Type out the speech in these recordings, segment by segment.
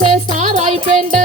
சாராய் பெண்ட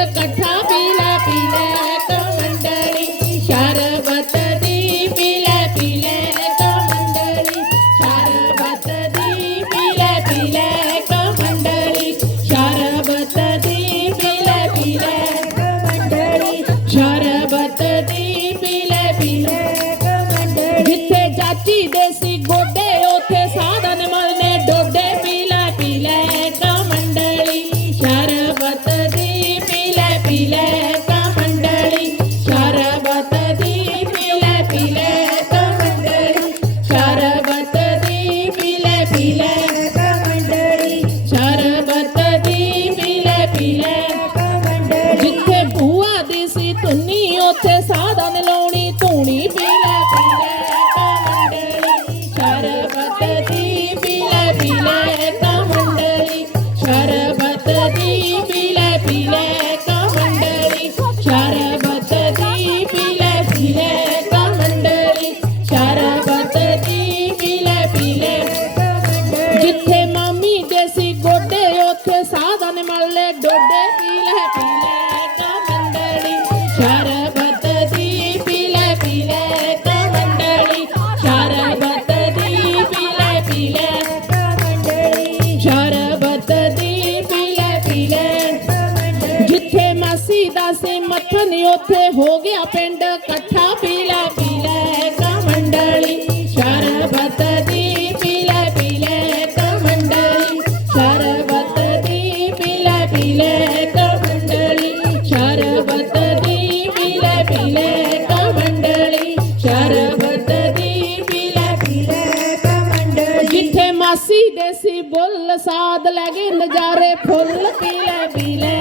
पासे मथन उथे हो गया पिंड कट्ठा पीला पीला का मंडली। शरबत दी पीला पीले का मंडली। शरबत दी पीले पीले का मंडली। शरबत दी पीले पीले का मंडली। शरबत दी पीले पीले का मंडली। जिथे मासी देसी बुल, साध लगे नजारे फुल। पीला पीला